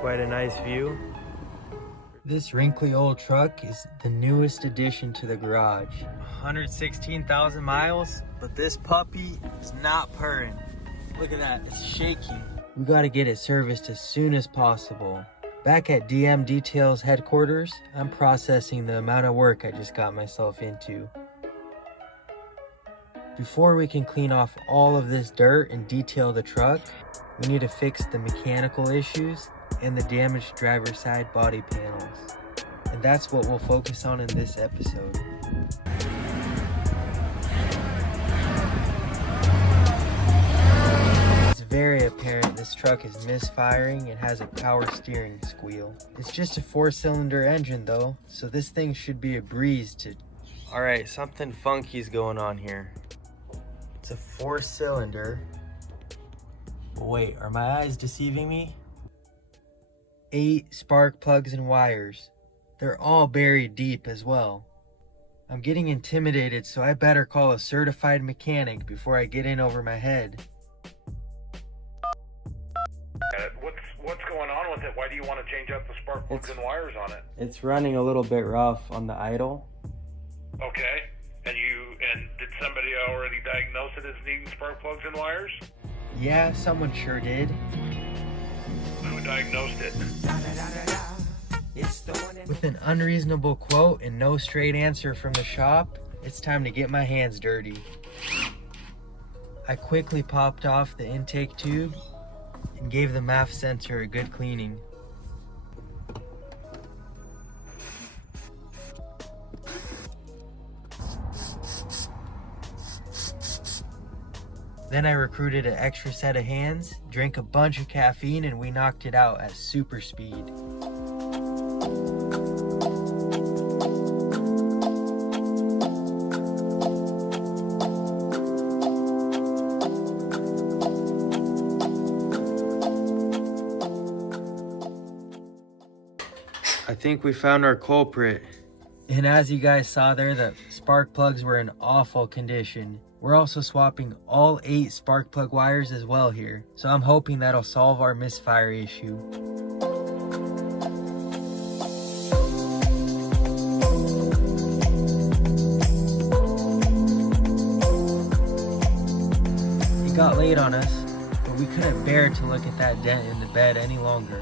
Quite a nice view. This wrinkly old truck is the newest addition to the garage. 116,000 miles, but this puppy is not purring. Look at that, it's shaking. We gotta get it serviced as soon as possible. Back at DM Details headquarters, I'm processing the amount of work I just got myself into. Before we can clean off all of this dirt and detail the truck, we need to fix the mechanical issues and the damaged driver's side body panels. And that's what we'll focus on in this episode. It's very apparent this truck is misfiring and has a power steering squeal. It's just a 4-cylinder engine though, so this thing should be a breeze to... Alright, something funky's going on here. It's a 4-cylinder. Wait, are my eyes deceiving me? 8 spark plugs and wires. They're all buried deep as well. I'm getting intimidated, so I better call a certified mechanic before I get in over my head. What's going on with it? Why do you want to change out the spark plugs and wires on it? It's running a little bit rough on the idle. Okay. And did somebody already diagnose it as needing spark plugs and wires? Yeah, someone sure did. Who diagnosed it? With an unreasonable quote and no straight answer from the shop, it's time to get my hands dirty. I quickly popped off the intake tube and gave the MAF sensor a good cleaning. Then I recruited an extra set of hands, drank a bunch of caffeine, and we knocked it out at super speed. I think we found our culprit. And as you guys saw there, the spark plugs were in awful condition. We're also swapping all 8 spark plug wires as well here, so I'm hoping that'll solve our misfire issue. It got late on us, but we couldn't bear to look at that dent in the bed any longer.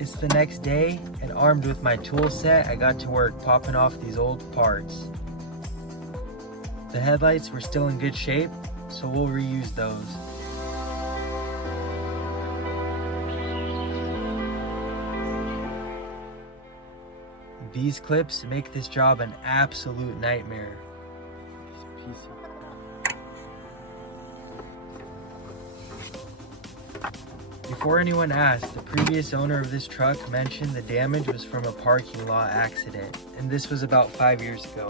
It's the next day, and armed with my tool set, I got to work popping off these old parts. The headlights were still in good shape, so we'll reuse those. These clips make this job an absolute nightmare. Before anyone asked, the previous owner of this truck mentioned the damage was from a parking lot accident, and this was about 5 years ago.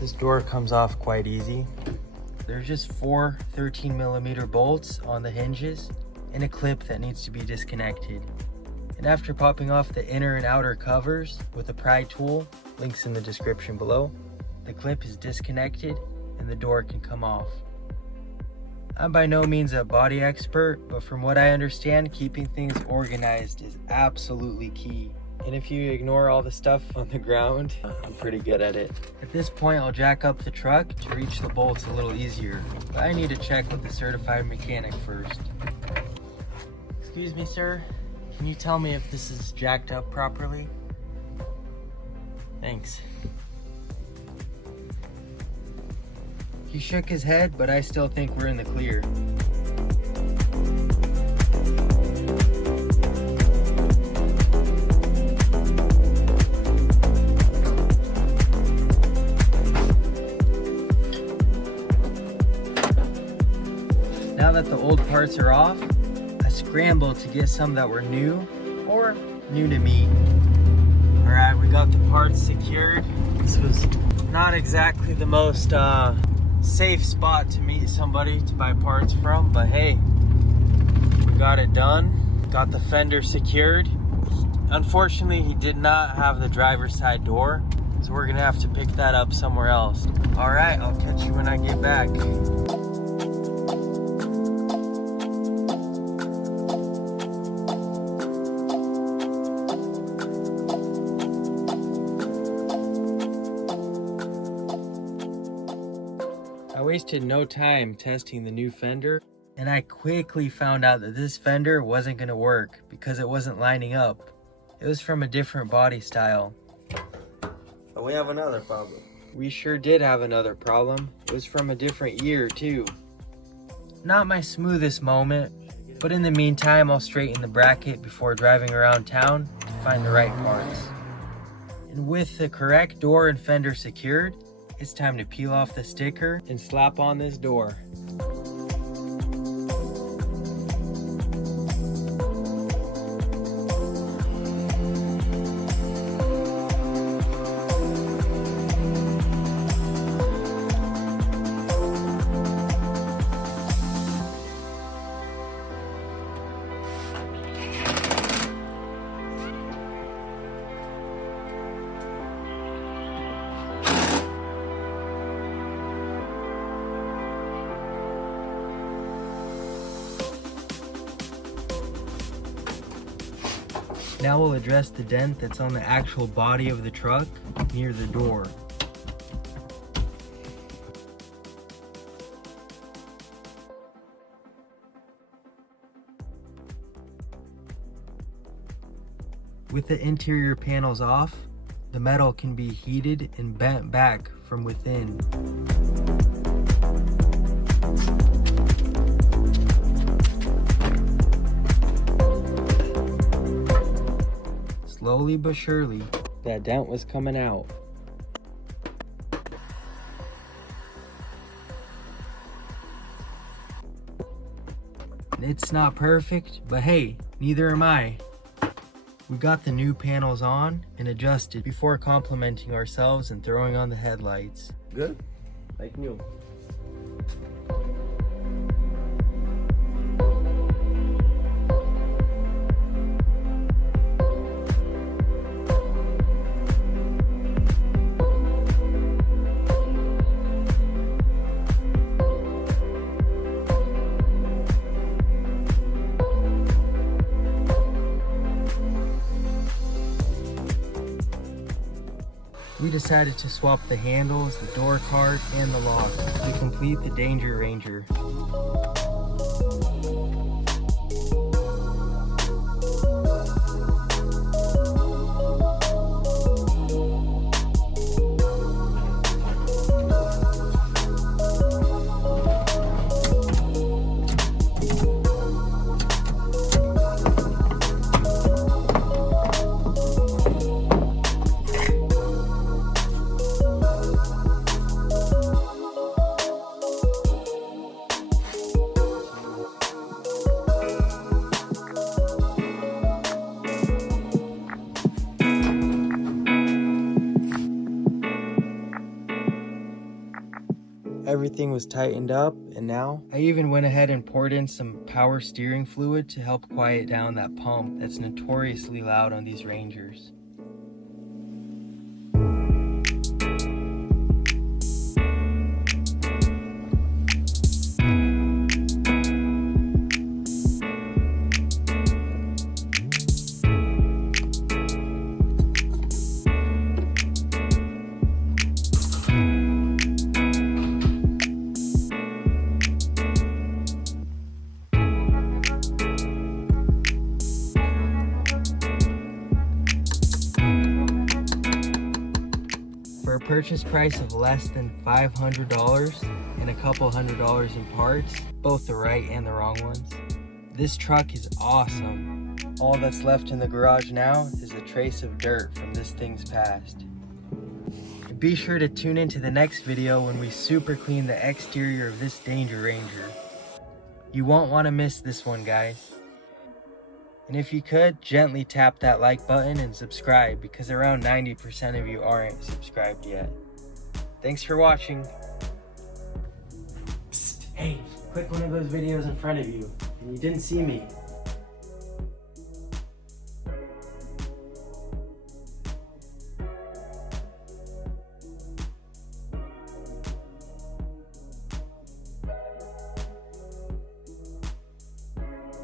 This door comes off quite easy. There's just 4 13mm bolts on the hinges and a clip that needs to be disconnected. And after popping off the inner and outer covers with a pry tool, links in the description below, the clip is disconnected and the door can come off. I'm by no means a body expert, but from what I understand, keeping things organized is absolutely key. And if you ignore all the stuff on the ground, I'm pretty good at it. At this point, I'll jack up the truck to reach the bolts a little easier, but I need to check with the certified mechanic first. Excuse me, sir. Can you tell me if this is jacked up properly? Thanks. He shook his head, but I still think we're in the clear. parts are off, I scrambled to get some that were new or new to me. Alright, we got the parts secured. This was not exactly the most safe spot to meet somebody to buy parts from, but hey, we got it done. Got the fender secured. Unfortunately, he did not have the driver's side door, so we're gonna have to pick that up somewhere else. Alright, I'll catch you when I get back. I wasted no time testing the new fender, and I quickly found out that this fender wasn't gonna work because it wasn't lining up. It was from a different body style. We have another problem. We sure did have another problem. It was from a different year too. Not my smoothest moment, but in the meantime I'll straighten the bracket before driving around town to find the right parts. And with the correct door and fender secured, it's time to peel off the sticker and slap on this door. Now we'll address the dent that's on the actual body of the truck near the door. With the interior panels off, the metal can be heated and bent back from within. Slowly but surely, that dent was coming out. It's not perfect, but hey, neither am I. We got the new panels on and adjusted before complimenting ourselves and throwing on the headlights. Good? Like new. We decided to swap the handles, the door card, and the lock to complete the Danger Ranger. Everything was tightened up, and now I even went ahead and poured in some power steering fluid to help quiet down that pump that's notoriously loud on these Rangers. For a purchase price of less than $500 and a couple $100 in parts, both the right and the wrong ones, this truck is awesome. All that's left in the garage now is a trace of dirt from this thing's past. Be sure to tune into the next video when we super clean the exterior of this Danger Ranger. You won't want to miss this one, guys. And if you could, gently tap that like button and subscribe, because around 90% of you aren't subscribed yet. Thanks for watching. Psst, hey, click one of those videos in front of you and you didn't see me.